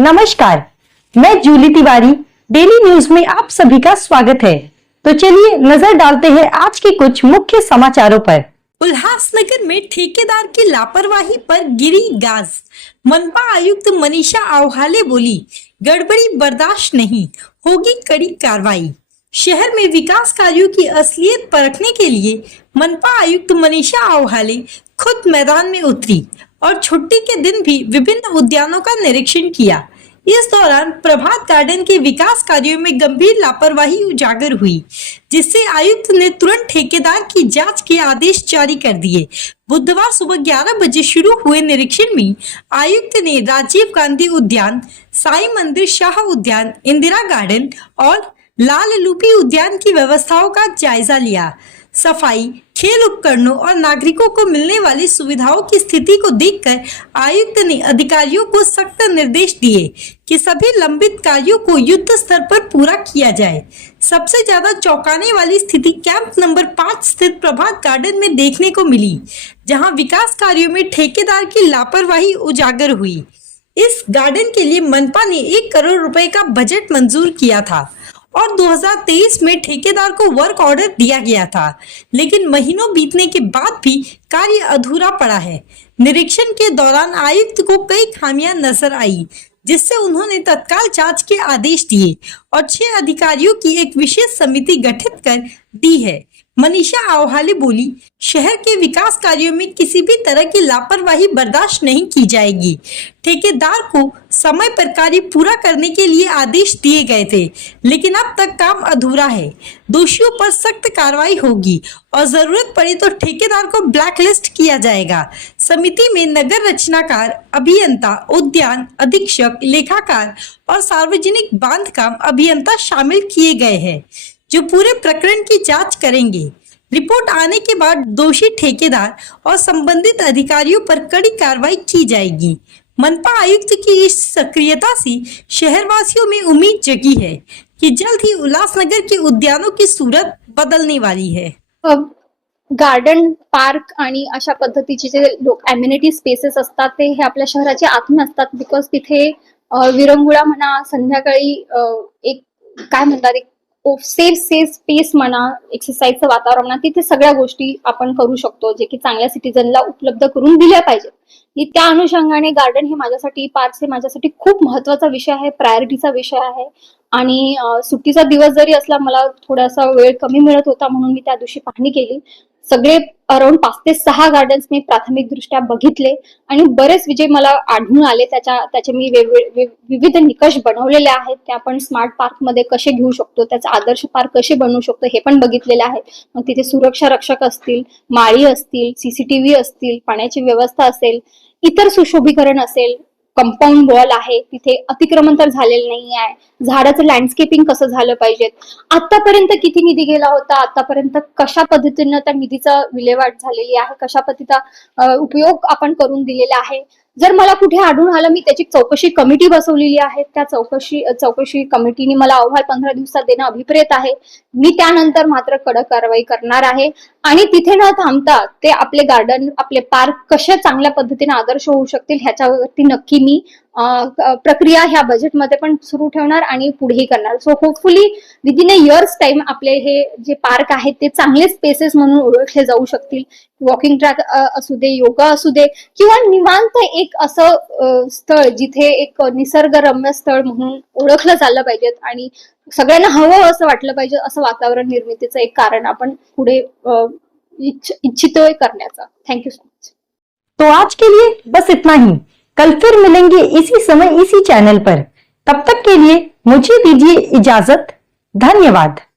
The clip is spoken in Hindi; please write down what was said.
नमस्कार, मैं जूली तिवारी। डेली न्यूज में आप सभी का स्वागत है। तो चलिए नजर डालते हैं आज के कुछ मुख्य समाचारों पर। उल्लासनगर में ठेकेदार की लापरवाही पर गिरी गाज। मनपा आयुक्त मनीषा आव्हाले बोली, गड़बड़ी बर्दाश्त नहीं, होगी कड़ी कार्रवाई। शहर में विकास कार्यों की असलियत परखने के लिए मनपा आयुक्त मनीषा आव्हाले खुद मैदान में उतरी और छुट्टी के दिन भी विभिन्न उद्यानों का निरीक्षण किया। इस दौरान प्रभात गार्डन के विकास कार्यों में गंभीर लापरवाही उजागर हुई, जिससे आयुक्त ने तुरंत ठेकेदार की जांच के आदेश जारी कर दिए। बुधवार सुबह 11 बजे शुरू हुए निरीक्षण में आयुक्त ने राजीव गांधी उद्यान, साई मंदिर शाह उद्यान, इंदिरा गार्डन और लाल लूपी उद्यान की व्यवस्थाओं का जायजा लिया। सफाई, खेल उपकरणों और नागरिकों को मिलने वाली सुविधाओं की स्थिति को देखकर आयुक्त ने अधिकारियों को सख्त निर्देश दिए कि सभी लंबित कार्यों को युद्ध स्तर पर पूरा किया जाए। सबसे ज्यादा चौंकाने वाली स्थिति कैंप नंबर 5 स्थित प्रभात गार्डन में देखने को मिली, जहां विकास कार्यों में ठेकेदार की लापरवाही उजागर हुई। इस गार्डन के लिए मनपा ने 1 करोड़ रुपए का बजट मंजूर किया था और 2023 में ठेकेदार को वर्क ऑर्डर दिया गया था, लेकिन महीनों बीतने के बाद भी कार्य अधूरा पड़ा है। निरीक्षण के दौरान आयुक्त को कई खामियां नजर आई, जिससे उन्होंने तत्काल जांच के आदेश दिए और 6 अधिकारियों की एक विशेष समिति गठित कर दी है। मनीषा आव्हाले बोली, शहर के विकास कार्यों में किसी भी तरह की लापरवाही बर्दाश्त नहीं की जाएगी। ठेकेदार को समय पर कार्य पूरा करने के लिए आदेश दिए गए थे, लेकिन अब तक काम अधूरा है। दोषियों पर सख्त कार्रवाई होगी और जरूरत पड़ी तो ठेकेदार को ब्लैकलिस्ट किया जाएगा। समिति में नगर रचनाकार, अभियंता, उद्यान अधीक्षक, लेखाकार और सार्वजनिक बांधकाम अभियंता शामिल किए गए हैं, जो पूरे प्रकरण की जांच करेंगे। रिपोर्ट आने के बाद दोषी ठेकेदार और संबंधित अधिकारियों पर कड़ी कार्रवाई की जाएगी। मनपा आयुक्त की इस सक्रियता से शहरवासियों में उम्मीद जगी है कि जल्द ही उल्लासनगर के उद्यानों की सूरत बदलने वाली है। गार्डन, पार्क आणि अशा पद्धतीचे जे अम्युनिटी स्पेसेस असतात ते हे आपल्या शहराचे आत्मे असतात, बिकॉज तिथे विरंगुळा म्हणा, संध्याकाळी एक काय म्हणतात, एक सेफ स्पेस म्हणा, एक्सरसाइजचं वातावरण म्हणा, तिथे सगळ्या गोष्टी आपण करू शकतो, जे की चांगल्या सिटीजनला उपलब्ध करून दिल्या पाहिजेत. त्या अनुषंगाने गार्डन हे माझ्यासाठी, पार्क हे माझ्यासाठी खूप महत्वाचा विषय आहे, प्रायोरिटीचा विषय आहे. आणि सुट्टीचा दिवस जरी असला, मला थोडासा वेळ कमी मिळत होता, म्हणून मी त्या दिवशी पाहणी केली. सगळे अराउंड 5 ते 6 गार्डन्स मी प्राथमिक दृष्ट्या बघितले आणि बरेच विजय मला आढळून आले. त्याचे मी विविध निकष बनवलेले आहेत. ते आपण स्मार्ट पार्क मध्ये कसे घेऊ शकतो, त्याचे आदर्श पार्क कसे बनवू शकतो हे पण बघितलेले आहे. मग तिथे सुरक्षा रक्षक असतील, माळी असतील, सीसीटीव्ही असतील, पाण्याची व्यवस्था असेल, इतर सुशोभीकरण असेल, कंपाऊंड वॉल आहे, तिथे अतिक्रमण तर झालेलं नाही आहे, झाडाचं लँडस्केपिंग कसं झालं पाहिजे, आतापर्यंत किती निधी गेला होता, आतापर्यंत कशा पद्धतीनं त्या निधीचा विल्हेवाट झालेली आहे, कशा पद्धतीचा उपयोग आपण करून दिलेला आहे. जर मला कुठे आढळून आलं, मी त्याची चौकशी कमिटी बसवलेली आहे. त्या चौकशी कमिटीने मला अहवाल 15 दिवसात देणं अभिप्रेत आहे. मी त्यानंतर मात्र कडक कारवाई करणार आहे आणि तिथे न थांबता ते आपले गार्डन, आपले पार्क कशा चांगल्या पद्धतीने आदर्श होऊ शकतील ह्याच्यावरती नक्की मी प्रक्रिया ह्या बजेटमध्ये पण सुरू ठेवणार आणि पुढेही करणार. सो होपफुली विदिन अ इयर्स टाइम आपले हे जे पार्क आहेत ते चांगले स्पेसेस म्हणून ओळखले जाऊ शकतील. वॉकिंग ट्रॅक असू दे, योगा असू दे, किंवा निवांत एक असं स्थळ जिथे एक निसर्गरम्य स्थळ म्हणून ओळखलं झालं पाहिजे आणि सगळ्यांना हवं असं वाटलं पाहिजे, असं वातावरण निर्मितीचं एक कारण आपण पुढे इच्छितोय करण्याचा. Thank you so much. तो आज के लिए बस इतना ही। कल फिर मिलेंगे इसी समय इसी चैनल पर। तब तक के लिए मुझे दीजिए इजाजत। धन्यवाद।